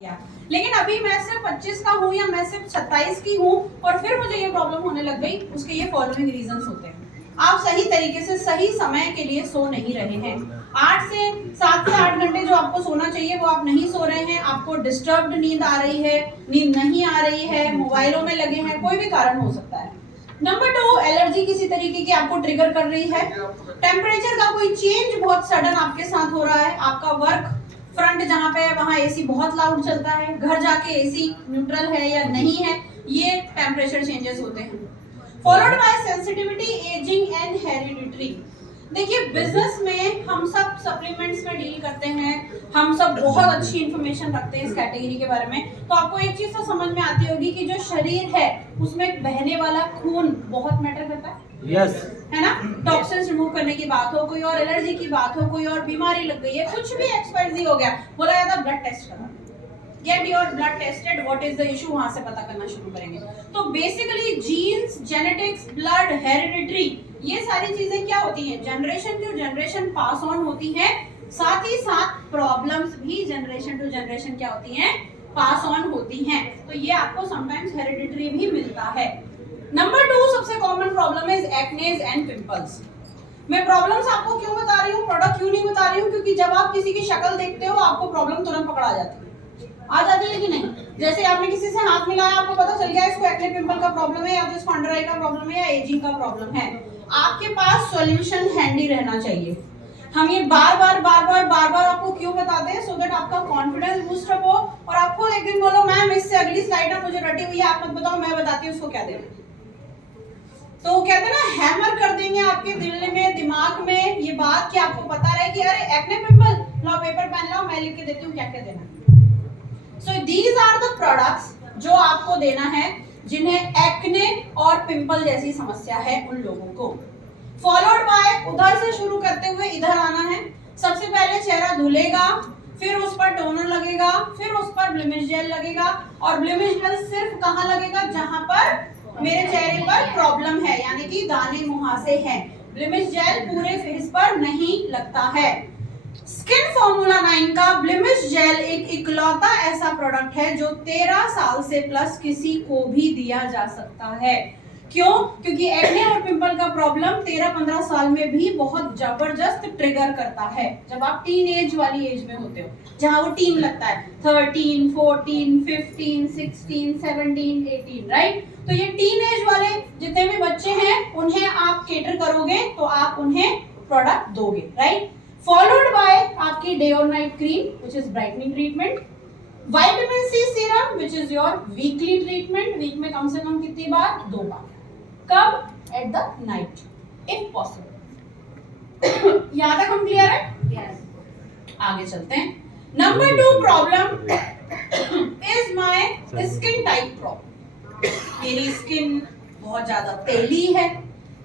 किया। लेकिन अभी मैं सिर्फ 25 का हूँ या मैं सिर्फ 27 की हूँ और फिर मुझे ये प्रॉब्लम होने लग गई, उसके ये फॉलोइंग रीजंस होते हैं। आप सही तरीके से सही समय के लिए सो नहीं रहे हैं। 7 से 8 घंटे जो आपको सोना चाहिए वो आप नहीं सो रहे हैं, आपको डिस्टर्ब्ड नींद आ रही है, नींद नहीं आ रही है, मोबाइलों में लगे हैं, कोई भी कारण हो सकता है। नंबर 2, एलर्जी किसी तरीके की आपको ट्रिगर कर रही है। टेम्परेचर का कोई चेंज बहुत सडन आपके साथ हो रहा है। आपका वर्क फ्रंट जहाँ पे है वहाँ एसी बहुत लाउड चलता है, घर जाके एसी न्यूट्रल है या नहीं है, ये टेम्परेचर चेंजेस होते हैं। Followed by sensitivity, ageing and hereditary. देखिए बिजनेस में हम सब सप्लीमेंट्स में डील करते हैं, हम सब बहुत अच्छी इंफॉर्मेशन रखते हैं इस कैटेगरी के बारे में। तो आपको एक चीज तो समझ में आती होगी कि जो शरीर है उसमें बहने वाला खून बहुत मैटर करता है। यस है ना, टॉक्सिन्स रिमूव करने की बात हो, कोई और एलर्जी की बात हो, कोई और बीमारी लग गई है, कुछ भी एक्सपायरी हो गया, बोला जाता ब्लड टेस्ट करा, get your blood tested, what is the issue, वहां से पता करना शुरू करेंगे। तो basically genes, genetics, blood, hereditary, ये सारी चीजें क्या होती हैं, generation to generation pass on होती हैं। साथ ही साथ प्रॉब्लम्स भी जनरेशन टू जनरेशन क्या होती हैं, पास ऑन होती हैं। तो ये आपको समटाइम्स हेरिडिटरी भी मिलता है। नंबर 2 सबसे common problem is एक्नेज and pimples. मैं प्रॉब्लम्स आपको क्यों बता रही हूँ, प्रोडक्ट क्यों नहीं बता रही हूँ, क्योंकि जब आप किसी की शक्ल देखते हो आपको प्रॉब्लम तुरंत पकड़ा जाती है, आ जाती है कि नहीं। जैसे आपने किसी से हाथ मिलाया, आपको पता चल गया इसको एक्ने पिंपल का प्रॉब्लम है, या तो इसको अंडर आई का प्रॉब्लम है, या एजिंग का प्रॉब्लम है। आपके पास सॉल्यूशन हैंडी रहना चाहिए। हम ये बार बार आपको क्यों बताते हैं, सो दैट आपका कॉन्फिडेंस बूस्ट अप हो और आपको एक दिन बोलो मैम इससे अगली स्लाइड में मुझे रटी हुई है, आप मत बताओ, मैं बताती हूँ उसको क्या देना। तो कहते हैं ना, हैमर कर देंगे आपके दिल में, दिमाग में ये बात कि आपको पता रहे कि अरे एक्ने पिंपल, लाओ पेपर पेन लाओ, मैं लिख के देती हूँ क्या क्या देना। So these are the products जो आपको देना है जिन्हें एक्ने और पिंपल जैसी समस्या है उन लोगों को। फॉलोड बाय, उधर से शुरू करते हुए इधर आना है। सबसे पहले चेहरा धुलेगा, फिर उस पर टोनर लगेगा, फिर उस पर ब्लेमिश जेल लगेगा, और ब्लेमिश जेल सिर्फ कहाँ लगेगा, जहां पर मेरे चेहरे पर प्रॉब्लम है, यानी कि दाने मुहासे हैं। ब्लेमिश जेल पूरे फेस पर नहीं लगता है। स्किन फॉर्मूला 9 का ब्लेमिश जेल एक इकलौता ऐसा प्रोडक्ट है जो 13 साल से प्लस किसी को भी दिया जा सकता है। क्यों? क्योंकि एक्ने और पिंपल का प्रॉब्लम 13-15 साल में भी बहुत जबरदस्त ट्रिगर करता है। जब आप टीन एज वाली एज में होते हो, जहां वो टीन लगता है, 13, 14, 15, 16, 17, 18, राइट। तो ये टीन एज वाले जितने भी बच्चे हैं उन्हें आप केटर करोगे तो आप उन्हें प्रोडक्ट दोगे, राइट। फॉलोड बाय आपकी डे और night cream which is brightening treatment, vitamin C serum which is your weekly treatment, week में कम से कम कितनी बार, 2 बार। कब? At the night if possible. यहां तक हम क्लियर है? yes. आगे चलते हैं। Number 2 problem is my skin type problem. मेरी स्किन बहुत ज्यादा तेली है।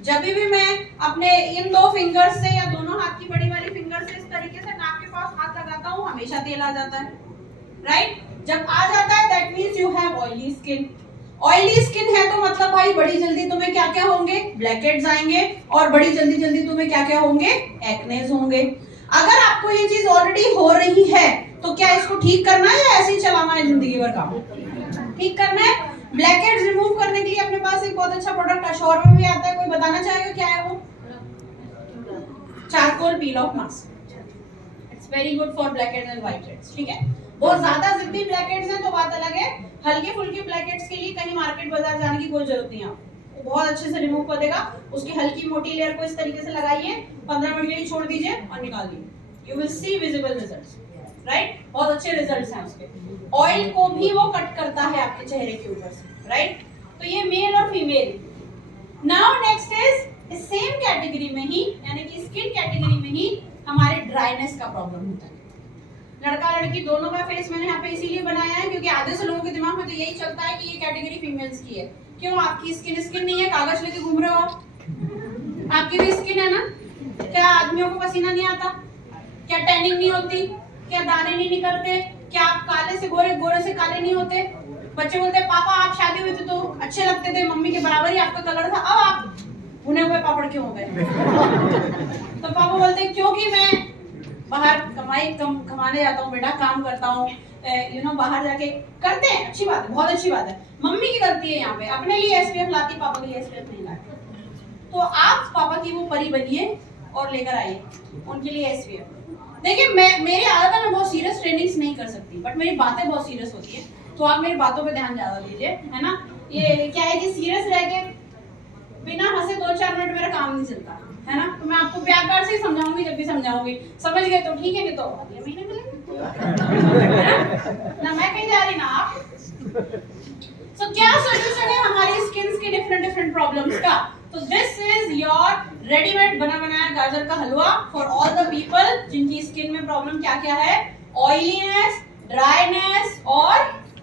जब भी मैं अपने इन 2 फिंगर से या दोनों हाथ की बड़ी वाली फिंगर से इस तरीके से नाक के पास हाथ लगाता हूँ, हमेशा तेल आ जाता है, राइट। जब आ जाता है that means you have oily skin. Oily skin है तो मतलब भाई बड़ी जल्दी तुम्हें क्या क्या होंगे, ब्लैकहेड्स आएंगे, और बड़ी जल्दी जल्दी तुम्हें क्या क्या होंगे, एक्नेज होंगे। अगर आपको ये चीज ऑलरेडी हो रही है तो क्या इसको ठीक करना है या ऐसे ही चलाना है जिंदगी भर काम? ठीक करना है। ब्लैकहेड्स रिमूव करने के लिए अपने पास एक बहुत अच्छा प्रोडक्ट अशोर में भी आता है, कोई बताना चाहेगा क्या है वो? Charcoal peel of mask. It's very good for blackheads and whiteheads, ठीक है। बहुत ज्यादा जिद्दी ब्लैकहेड्स हैं तो बात अलग है, हल्के फुल्के ब्लैकहेड्स के लिए कहीं मार्केट बाजार जाने की कोई जरूरत नहीं है, आपको बहुत अच्छे से रिमूव कर देगा। उसकी हल्की मोटी लेयर को इस तरीके से लगाइए, 15 मिनट के लिए छोड़ दीजिए और निकाल दीजिए, you will see visible results, right. बहुत अच्छे रिजल्ट्स हैं उसके। ऑयल को भी वो कट करता है आपके चेहरे के ऊपर से, राइट। तो ये मेल और female. Now next is same category में ही, यानी कि स्किन कैटेगरी में ही हमारे ड्राइनेस का प्रॉब्लम होता है। लड़का लड़की दोनों का फेस मैंने यहाँ पे इसीलिए बनाया है क्योंकि आधे से लोगों के दिमाग में तो यही चलता है कि ये कैटेगरी फीमेल्स की है। क्यों? आपकी स्किन नहीं है, कागज लेके घूम रहे हो आप, आपकी भी स्किन है ना। क्या आदमियों को पसीना नहीं आता? क्या टैनिंग नहीं होती? क्या दाने नहीं निकलते? क्या आप काले से गोरे, गोरे से काले नहीं होते? बच्चे बोलते पापा आप शादी हुए थे तो अच्छे लगते थे, मम्मी के बराबर ही आपका कलर था, अब आप भुने हुए पापड़ क्यों हो गए? तो पापा बोलते क्योंकि मैं बाहर कमाने जाता हूँ बेटा, काम करता हूँ, बाहर जाके करते हैं, अच्छी बात है, बहुत अच्छी बात है। मम्मी की गलती है यहाँ पे, अपने लिए एसपीएफ लाती, पापा के लिए एसपीएफ नहीं लाती। तो आप पापा की वो परी बनिए और लेकर आइए उनके लिए एसपीएफ। देखिए मेरी आदत है, मैं बहुत सीरियस ट्रेनिंग्स नहीं कर सकती, बट मेरी बातें बहुत सीरियस होती है, तो आप मेरी बातों पे ध्यान ज्यादा दीजिए, है ना। ये क्या है कि सीरियस रह के बिना हंसे 2-4 मिनट मेरा काम नहीं चलता, है ना। तो मैं आपको प्यार से ही समझाऊंगी, जब भी समझाऊंगी, समझ गए तो ठीक है, नहीं तो अगले महीने मिलेंगे ना, मैं कहीं जा रही ना आप। So, क्या सोल्यूशन है हमारी स्किन के डिफरेंट प्रॉब्लम्स का? तो दिस इज योर रेडीमेड बना बनाया गाजर का हलवा फॉर ऑल द पीपल जिनकी स्किन में प्रॉब्लम क्या क्या है, ऑयलीनेस, ड्राईनेस और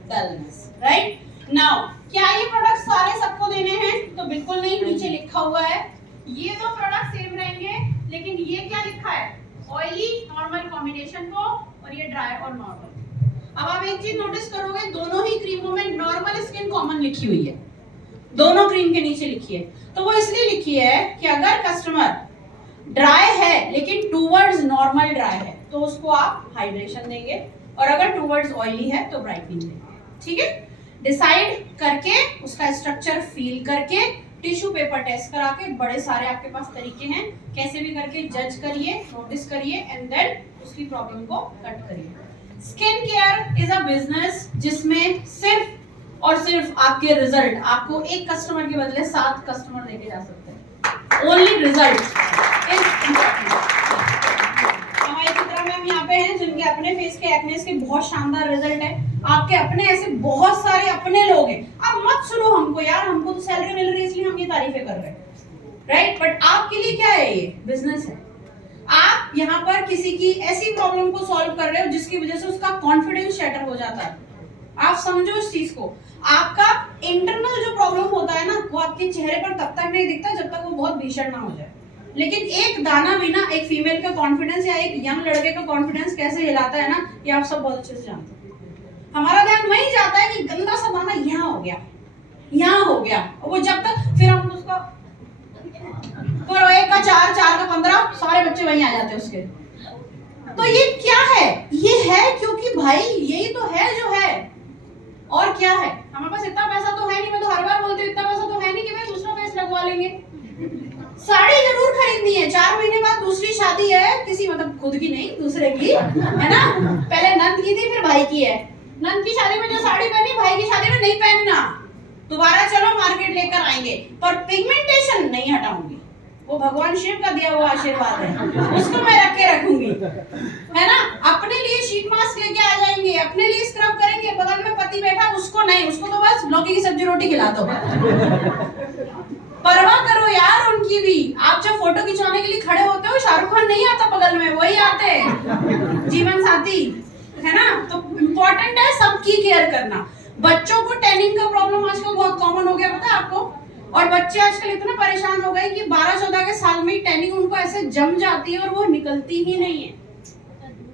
डलनेस, राइट। नाउ क्या ये प्रोडक्ट सारे सबको देने हैं? तो बिल्कुल नहीं, नीचे लिखा हुआ है ये दो प्रोडक्ट सेम रहेंगे, लेकिन ये क्या लिखा है, ऑयली नॉर्मल कॉम्बिनेशन को, और ये ड्राई और नॉर्मल। अब आप एक चीज नोटिस करोगे, दोनों ही क्रीमों में नॉर्मल स्किन कॉमन लिखी हुई है, दोनों क्रीम के नीचे लिखी है। तो वो इसलिए लिखी है कि अगर कस्टमर ड्राई है लेकिन टूवर्ड्स नॉर्मल ड्राई है तो उसको आप हाइड्रेशन देंगे, और अगर टूवर्ड्स ऑयली है तो ब्राइटनिंग देंगे, ठीक है। डिसाइड करके, उसका स्ट्रक्चर फील करके, टिश्यू पेपर टेस्ट करा के, बड़े सारे आपके पास तरीके हैं, कैसे भी करके जज करिए, नोटिस करिए, एंड देन उसकी प्रॉब्लम को कट करिए। Skin care is a business जिसमें सिर्फ और सिर्फ आपके रिजल्ट, आपको एक कस्टमर के बदले 7 कस्टमर देके जा सकते हैं। Only result is important. हमारी चित्रा मैम यहाँ पे हैं जिनके अपने फेस के एक्नेस के बहुत शानदार रिजल्ट है, आपके अपने ऐसे बहुत सारे अपने लोग हैं। अब मत सुनो हमको यार, हमको तो सैलरी मिल रही है इसलिए हम ये तारीफें कर रहे हैं, राइट। बट आपके लिए क्या है, ये बिजनेस है। आप यहाँ पर किसी की ऐसी प्रॉब्लम को सॉल्व कर रहे हो जिसकी वजह से उसका कॉन्फिडेंस शैटर हो जाता है। आप समझो इस चीज को, आपका इंटरनल जो प्रॉब्लम होता है ना, वो आपके चेहरे पर तब तक नहीं दिखता जब तक वो बहुत भीषण ना हो जाए। लेकिन एक दाना भी ना एक फीमेल का कॉन्फिडेंस या एक यंग लड़के का कॉन्फिडेंस कैसे हिलाता है ना, ये आप सब बहुत अच्छे से जानते हैं। हमारा ध्यान वहीं जाता है कि गंदा सा दाना यहाँ हो गया, यहाँ हो गया, वो जब तक फिर हम उसका फिर 1 का 4, 4 का 15, सारे बच्चे वहीं आ जाते हैं उसके। तो ये क्या है, ये है क्योंकि भाई यही तो है जो है, और क्या है। हमारे पास इतना पैसा तो है नहीं, मैं तो हर बार बोलती हूँ इतना पैसा तो है नहीं कि भाई दूसरा फेस लगवा लेंगे। साड़ी जरूर खरीदनी है, 4 महीने बाद दूसरी शादी है किसी, मतलब खुद की नहीं दूसरे की, है ना। पहले नंद की थी फिर भाई की है, नंद की शादी में जो साड़ी पहनी भाई की शादी में नहीं पहनना, दोबारा चलो मार्केट लेकर आएंगे, पर पिगमेंटेशन नहीं हटाऊंगी, वो भगवान शिव का दिया हुआ आशीर्वाद है, उसको मैं रख के रखूंगी, है ना। अपने लिए शीट मास्क लेके आ जाएंगे, अपने लिए स्क्रब करेंगे, बगल में पति बैठा उसको नहीं, उसको तो बस लौकी की सब्जी रोटी खिला दो। परवाह करो यार उनकी भी। आप जब फोटो खिंचवाने के लिए खड़े होते हो, शाहरुख खान नहीं आता बगल में, वही आते हैं जीवन साथी, है ना। तो इम्पोर्टेंट है सबकी केयर करना। बच्चों को टैनिंग का प्रॉब्लम आजकल बहुत कॉमन हो गया, पता है आपको। और बच्चे आजकल इतना परेशान हो गए कि 12-14 के साल में टैनिंग उनको ऐसे जम जाती है और वो निकलती ही नहीं है,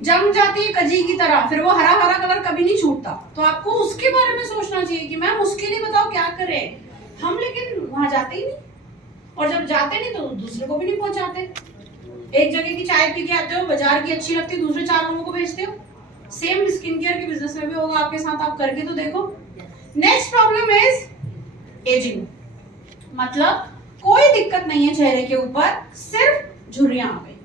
जम जाती है कजी की तरह, फिर वो हरा हरा कलर कभी नहीं छूटता। तो आपको उसके बारे में सोचना चाहिए कि मैम उसके लिए बताओ क्या करें हम, लेकिन वहां जाते ही नहीं, और जब जाते नहीं तो दूसरे को भी नहीं पहुंचाते। एक जगह की चाय पी के आते हो, बाजार की अच्छी लगती है, दूसरे 4 लोगों को भेजते हो। सेम स्किन केयर के बिजनेस में भी होगा आपके साथ, आप करके तो देखो। नेक्स्ट प्रॉब्लम इज एजिंग, मतलब कोई दिक्कत नहीं है चेहरे के ऊपर, सिर्फ झुर्रियां आ गई,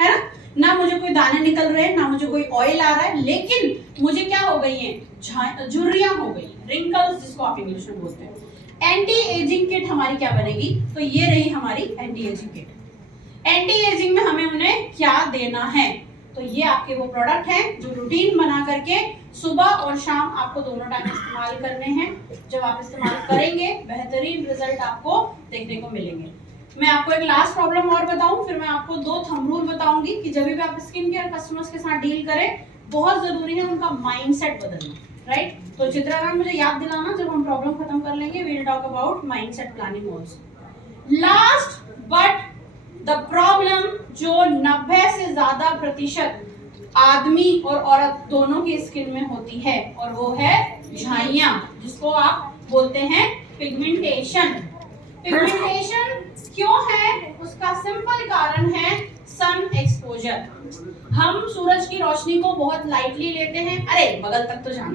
है ना मुझे कोई दाने निकल रहे हैं, ना मुझे कोई ऑयल आ रहा है, लेकिन मुझे क्या हो गई है, झुर्रियां हो गई, रिंकल्स जिसको आप इंग्लिश में बोलते हैं। एंटी एजिंग किट हमारी क्या बनेगी, तो ये रही हमारी anti ageing kit. Anti ageing में हमें उन्हें क्या देना है, तो ये आपके वो प्रोडक्ट हैं जो रूटीन बना करके सुबह और शाम आपको दोनों टाइम इस्तेमाल करने हैं। जब आप इस्तेमाल करेंगे बेहतरीन रिजल्ट आपको देखने को मिलेंगे। मैं आपको एक लास्ट प्रॉब्लम और बताऊं, फिर मैं आपको 2 थंब रूल बताऊंगी कि जब भी आप स्किन केयर कस्टमर्स के साथ डील करें, बहुत जरूरी है उनका माइंडसेट बदलना, राइट। तो चित्रा मैम मुझे याद दिलाना, जब हम प्रॉब्लम खत्म कर लेंगे we will talk about mindset planning also. Last but the problem जो 90 से ज्यादा प्रतिशत आदमी और औरत दोनों की स्किन में होती है, और वो है झाइयां, जिसको आप बोलते हैं पिगमेंटेशन। पिगमेंटेशन क्यों है, उसका सिंपल कारण है सन एक्सपोजर, हम सूरज की रोशनी को बहुत लाइटली लेते हैं, अरे बगल तक तो जाना